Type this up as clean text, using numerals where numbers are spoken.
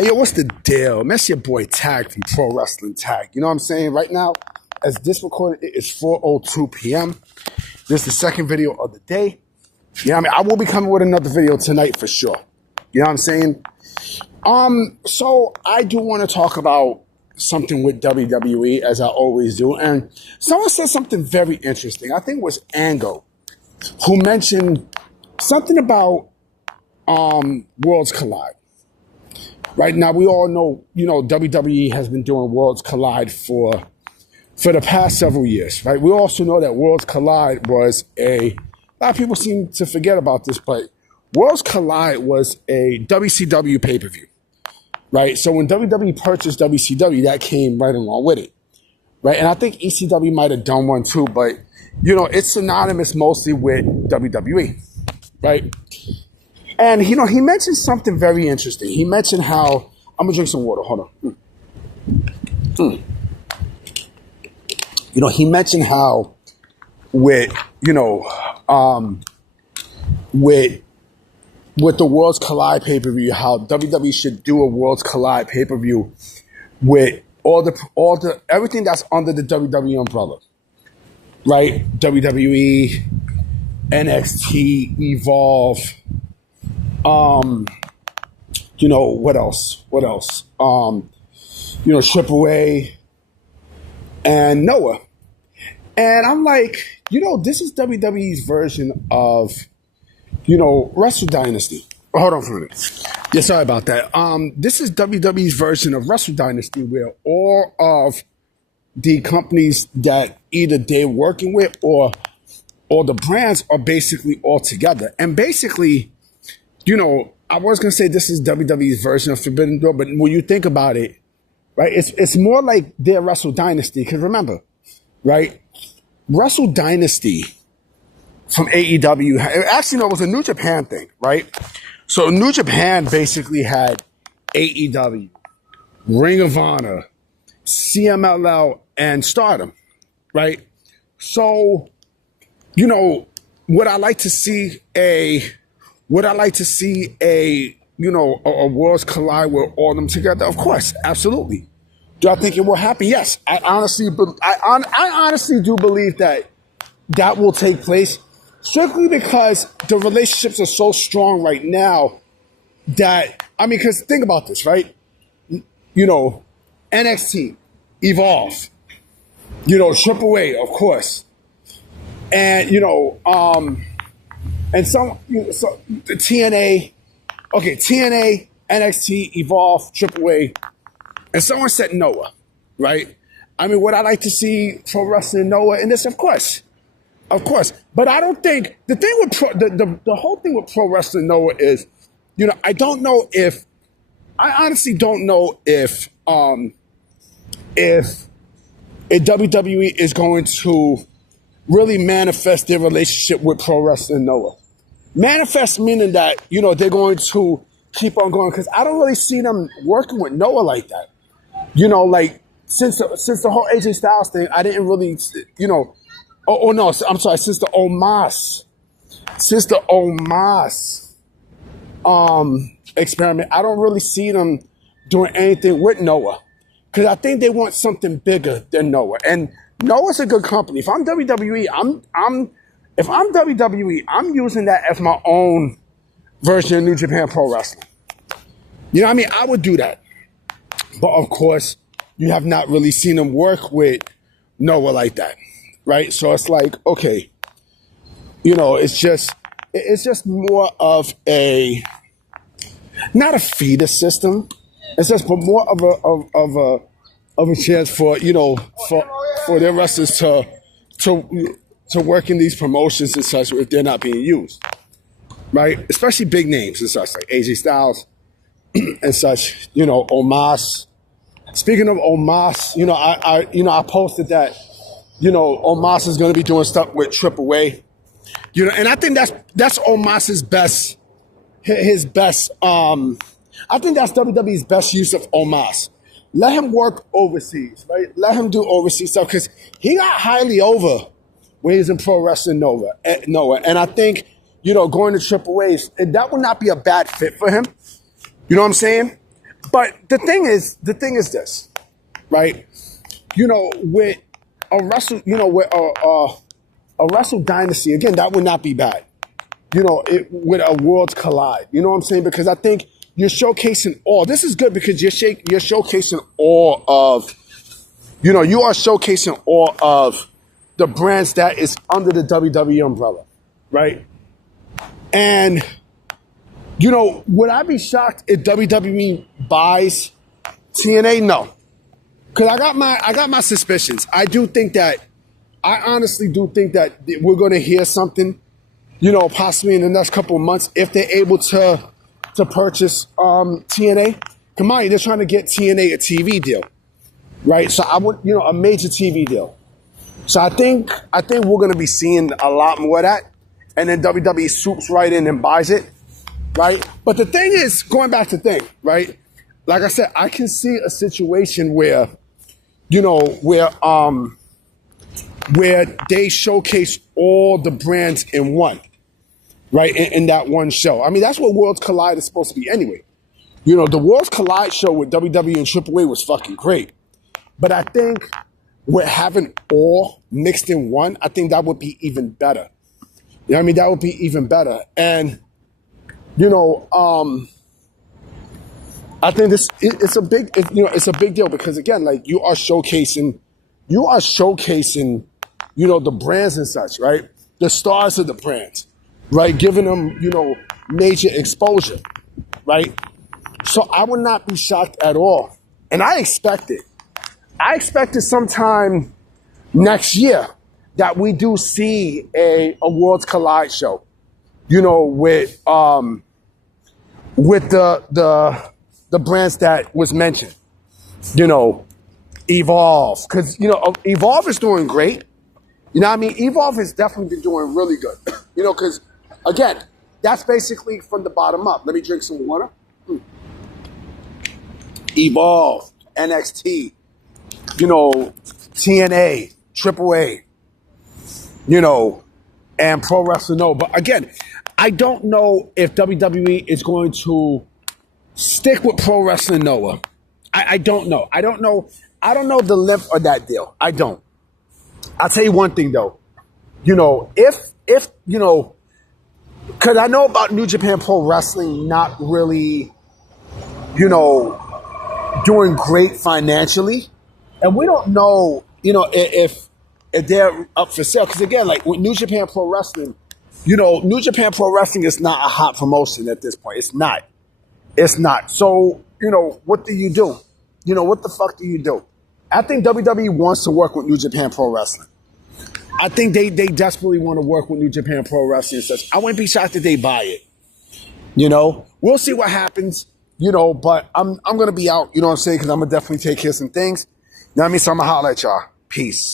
Hey, yo, what's the deal? That's your boy Tag from Pro Wrestling Tag. You know what I'm saying? Right now, as this recorded, it is 4:02 p.m. This is the second video of the day. You know what I mean? I will be coming with another video tonight for sure. You know what I'm saying? So I do want to talk about something with WWE, as I always do. And someone said something very interesting. I think it was Ango, who mentioned something about Worlds Collide. Right now, we all know, WWE has been doing Worlds Collide for the past several years, right? We also know that Worlds Collide was a lot of people seem to forget about this, but Worlds Collide was a WCW pay-per-view, right? So when WWE purchased WCW, that came right along with it, right? And I think ECW might have done one too, but, it's synonymous mostly with WWE, right? And, he mentioned something very interesting. He mentioned how, I'm going to drink some water. Hold on. He mentioned how with the Worlds Collide pay-per-view, how WWE should do a Worlds Collide pay-per-view with all the everything that's under the WWE umbrella, right? WWE, NXT, Evolve, what else? AAA and Noah. And I'm like, this is WWE's version of, WrestleDynasty. Hold on for a minute. Yeah, sorry about that. This is WWE's version of WrestleDynasty, where all of the companies that either they're working with or the brands are basically all together. And basically, I was going to say this is WWE's version of Forbidden Door, but when you think about it, right, it's more like their WrestleDynasty. Because remember, right, WrestleDynasty from AEW, actually, it was a New Japan thing, right? So New Japan basically had AEW, Ring of Honor, CMLL, and Stardom, right? So, would I like to see a Worlds Collide with all of them together? Of course, absolutely. Do I think it will happen? Yes. I honestly do believe that will take place, strictly because the relationships are so strong right now that, because think about this, right? NXT, Evolve, AAA, of course. And, and so the TNA, TNA, NXT, Evolve, AAA, and someone said Noah, right? Would I like to see Pro Wrestling Noah in this? Of course. But I don't think, the thing with the whole thing with Pro Wrestling Noah is, I honestly don't know if WWE is going to really manifest their relationship with Pro Wrestling Noah. Manifest meaning that, they're going to keep on going, because I don't really see them working with Noah like that. Since the whole AJ Styles thing, I didn't really, since the Omos experiment, I don't really see them doing anything with Noah, because I think they want something bigger than Noah. And Noah's a good company. If I'm WWE, I'm using that as my own version of New Japan Pro Wrestling. I would do that. But of course, you have not really seen them work with Noah like that, right? So it's like, okay, it's just more of not a feeder system. It's just more of a chance for their wrestlers to work in these promotions and such if they're not being used, right? Especially big names and such like AJ Styles and such. Omos. Speaking of Omos, I posted that Omos is going to be doing stuff with AAA, and I think that's Omos's best. I think that's WWE's best use of Omos. Let him work overseas, right? Let him do overseas stuff, because he got highly over when he's in Pro Wrestling Noah. And I think, going to AAA, that would not be a bad fit for him. You know what I'm saying? But the thing is this, right? You know, with a WrestleDynasty, again, that would not be bad. You know, with a Worlds Collide. You know what I'm saying? Because I think you're showcasing all. This is good because you're showcasing all of, you know, you are showcasing all of the brands that is under the WWE umbrella, right? And, you know, would I be shocked if WWE buys TNA? No. Because I got my suspicions. I honestly do think that we're going to hear something, you know, possibly in the next couple of months if they're able to purchase TNA. Come on, they're trying to get TNA a TV deal, right? So I would, you know, a major TV deal. So I think we're going to be seeing a lot more of that, and then WWE swoops right in and buys it, right? But the thing is, going back to the thing, right? Like I said, I can see a situation where, you know, where they showcase all the brands in one, right? In that one show. I mean, that's what Worlds Collide is supposed to be anyway. You know, the Worlds Collide show with WWE and AAA was fucking great. But I think with having all mixed in one, I think that would be even better. You know what I mean? That would be even better. And, you know, I think it's a big deal because, again, like you are showcasing, you know, the brands and such, right? The stars of the brands, right? Giving them, you know, major exposure, right? So I would not be shocked at all. And I expect it. I expected sometime next year that we do see a Worlds Collide show, you know, with the brands that was mentioned, you know, Evolve, because, you know, Evolve is doing great. You know what I mean? Evolve has definitely been doing really good, you know, because, again, that's basically from the bottom up. Let me drink some water. Evolve, NXT, you know, TNA, AAA, you know, and Pro Wrestling No. But again, I don't know if WWE is going to stick with Pro Wrestling Noah. I don't know. I don't know the length of that deal. I don't. I'll tell you one thing though. You know, if you know, because I know about New Japan Pro Wrestling not really, you know, doing great financially, and we don't know, you know, if they're up for sale. Because again, like with New Japan Pro Wrestling, you know, New Japan Pro Wrestling is not a hot promotion at this point. It's not. It's not. So, you know, what do you do? You know, what the fuck do you do? I think WWE wants to work with New Japan Pro Wrestling. I think they desperately want to work with New Japan Pro Wrestling and such. I wouldn't be shocked if they buy it. You know, we'll see what happens, you know, but I'm going to be out, you know what I'm saying? Because I'm going to definitely take care of some things. You know what I mean? So I'm going to holler at y'all. Peace.